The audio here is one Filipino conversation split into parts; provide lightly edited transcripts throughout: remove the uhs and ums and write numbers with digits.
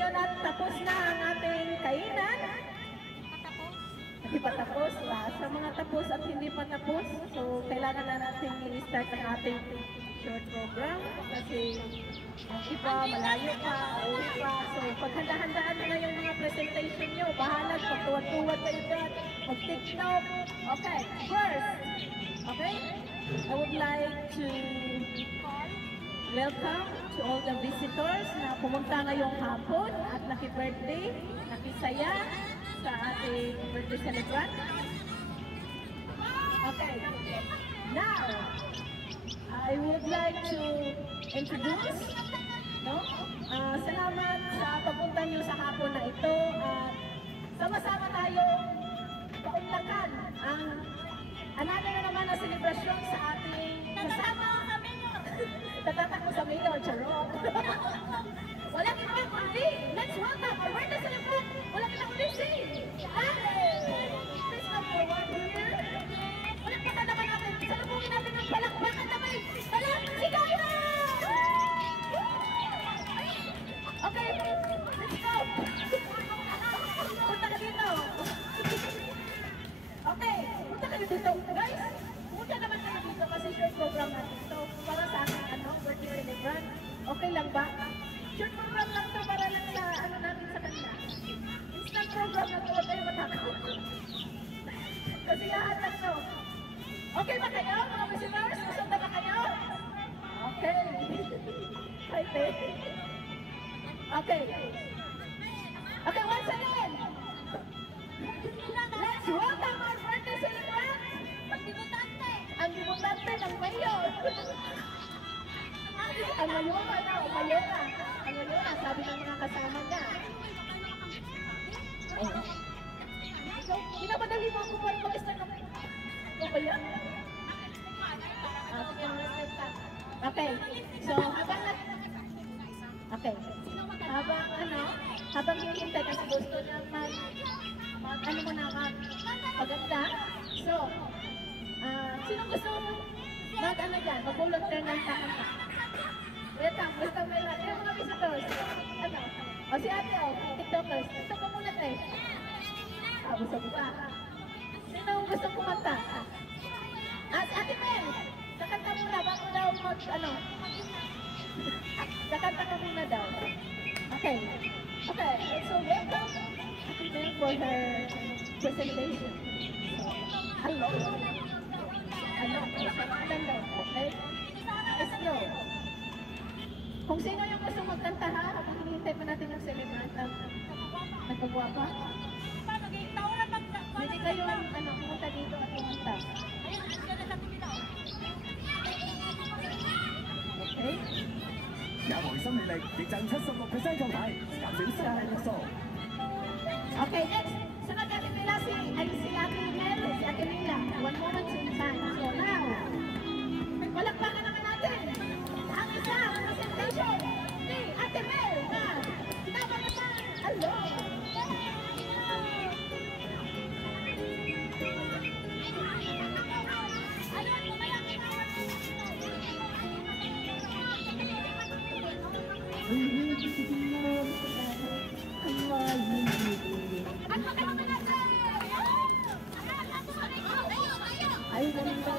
Ngayon at tapos na ang ating kainan. Hindi pa tapos. Sa mga tapos at hindi pa tapos. So, kailangan na natin i-start ang ating short program. Kasi yung iba, malayo pa, uwi pa. So, paghanda-handaan na yung mga presentation nyo. Bahalag, pagtuwad-tuwad kayo dyan. Mag-take note. Okay, first. Okay? I would like to welcome to all the visitors na pumunta ngayong hapon at naki-birthday, nakisaya sa ating birthday celebrant. Okay. Now, I would like to introduce, salamat sa pagpunta niyo sa hapon na ito at sama-sama tayo paunlakan ang another na naman na selebrasyon sa ating kasama kami nyo. Tatatak mo sa mayor, charot. Walang iba kundi, let's welcome our birthday celebrant. Walang iba kundi si please come forward here. Walang paka naman natin. Salubungin natin ng palakpakan naman. Sigayan! Okay, let's go. Punta ka dito. Okay, punta kayo dito. Guys, punta naman kayo dito kasi short program natin ito. Para sa aking birthday celebrant. Okay lang ba? Short program lang ito para lang sa natin sa kanila. Instant program na ito. Huwag kayo matakot. Kasi lahat lang ito. Okay ba kayo, mga visitors? Gusto ba kayo? Okay. Okay. Okay, once again. Let's welcome our birthday celebrant. Ang debutante. Ang debutante ng mayor. Ang mayora na, ang mayora. Ang mayora, sabi ng mga kasama niya. Pinapadali mo ako para mag-start ng yan? Okay, so habang hinihintay kasi gusto niya maganda. So, sino gusto magbulot din ng kakanta? Welcome, yung mga visitors. O si ate, tiktokers. Gusto ko muna tayo. Gusto ko pa. Sino gusto kumanta? Ate Mel, kakanta muna bago daw kakanta ka muna daw. Okay. Okay, so welcome Ate Mel for her presentation. Hello. Okay? Let's go. Kung sino yung gusto magkanta ha, habang hinihintay pa natin ng celebrant ang nagpagwapa. Pwede kayo pumunta dito at pumunta. Okay? 有回心力力，逆贈76%購買，減少收費率數。Okay, next. Sunod natin nila si Ate Mel, si Ate Lila. One moment in time. So now, palakpakan naman natin ang isang presentation ni Ate Mel na sinama naman. Hello! Ay, ganun ba?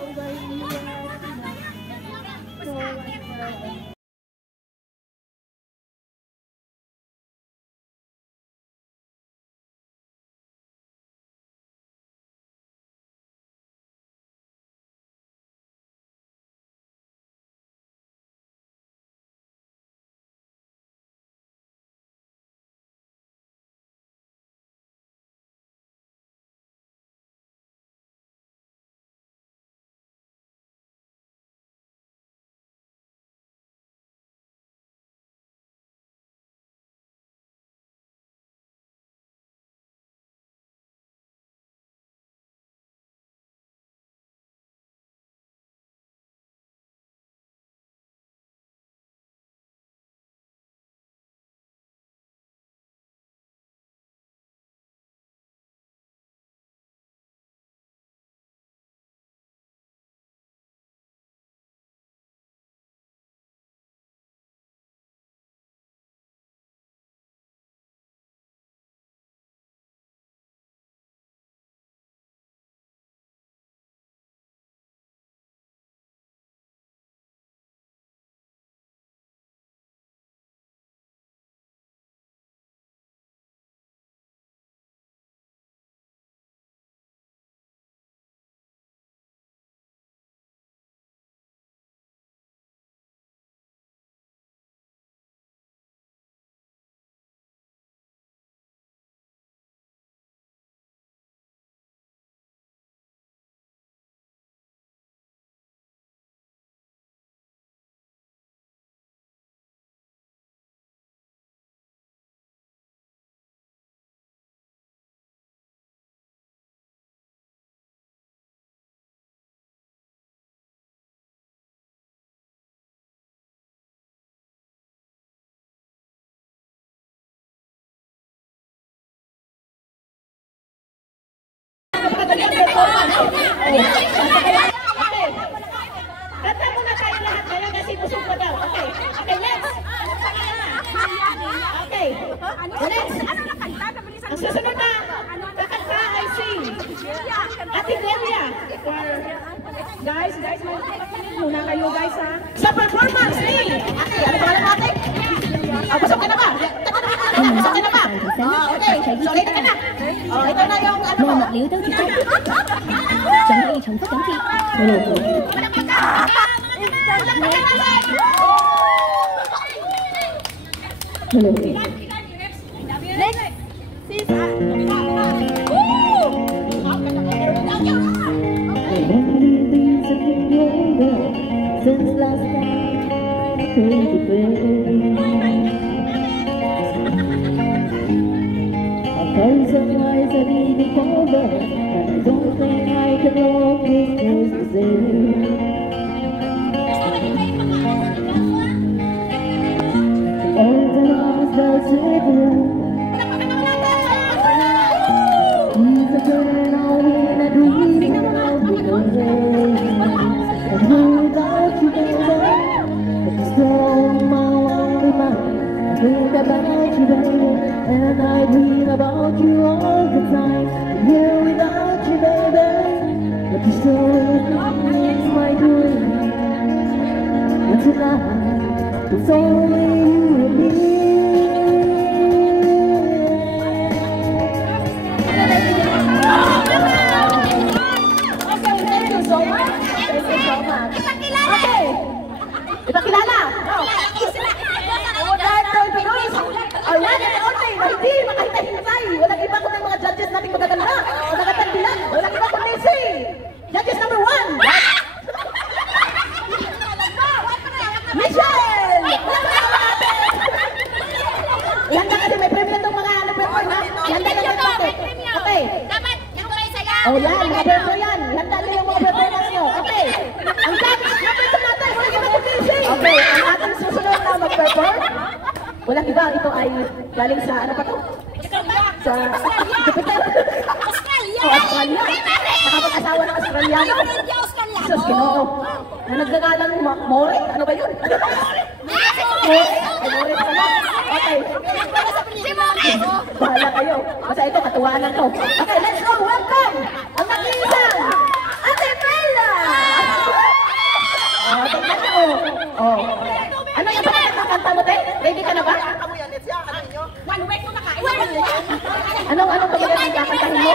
Okay. Kanta muna tayo lahat ngayon kasi busog pa daw. Okay. Okay, next. Okay. Next. Ang susunod na kakanta ay si Ate Delia. Guys, muna kayo guys ha. Sa performance ni Ate, ano pangalan natin? Busog ka na ba? Busog ka na ba? Okay. So, later ka na. Ito na yung ano mo. 物料都接觸，仲可以重複咁Since last night, some lies I need to cover, and I don't think I can walk this place to save. All the lost that's it. He's a burden all in a dream of the rain. And without you, baby, it's still my only mind. I think about you, baby, and I dream about you all the time. Here without you, baby, but you still makes my dream. But tonight, it's only you and me. Okay, thank you so much. Thank you so much. Okay, ipakilala. Ayan, hindi makahintay-hintay. Walang iba kundi mga judges nating magaganda. O nagatagbilan. Walang iba kundi si judges number 1. Michelle! Landa kasi may premium itong mga ano-perform ha. Landa na natin. Okay. Dapat yung may saya. O yan, mga perform yan. Landa nyo yung mga performance nyo. Okay. Ang judges number 2 natin. Walang iba kundi si. Okay, ang ating susunod na mag-perform. Walang iba, ito ay galing sa ano pa to? Sa Jupiter. Australia. Nakapag-asawa ng Australiano. Sus, Ginoo. Na nagnagalang More? Ano ba yun? More? More pala. Okay. Bahala kayo. Basta ito, katuwaan to. Okay, let's go. Welcome! Ang nag-iisang Ate Bella! Tignan nyo. Ano yung kanta mo, te? Ready ka na ba? One week ko nakain. Anong pagkakas yung kakantahin mo?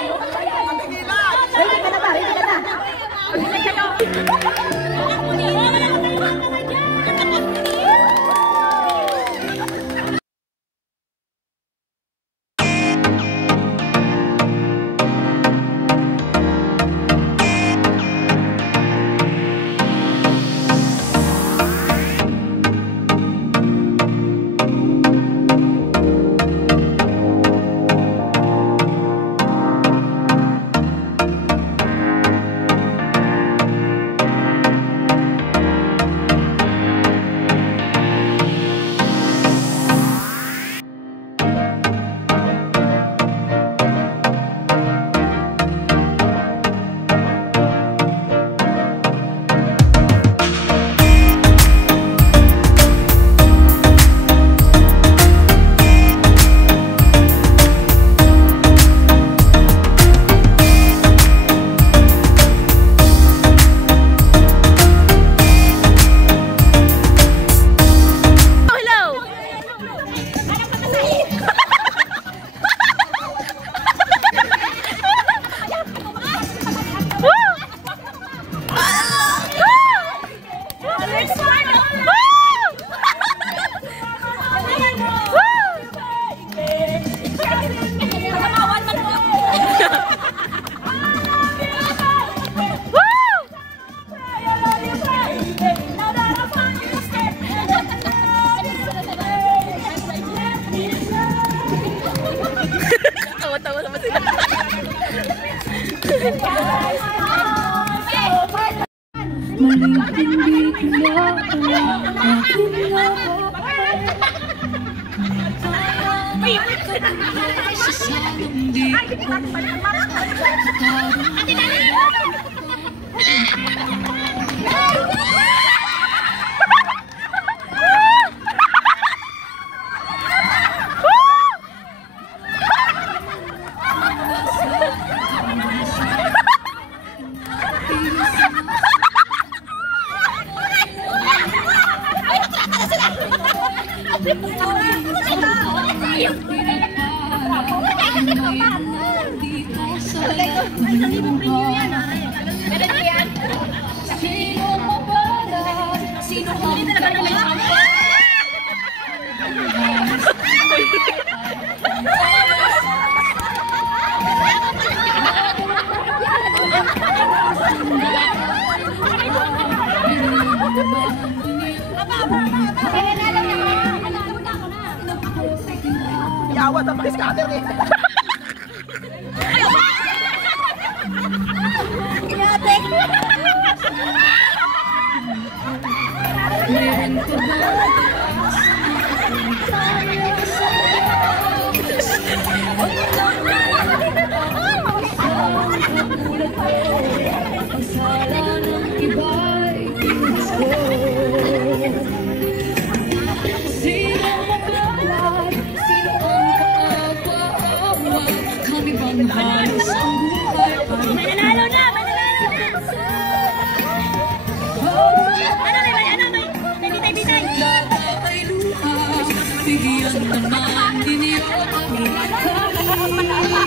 Ready ka na ba? Ready ka na? Yawa sa scatter eh. Bigyan naman din niyo kami.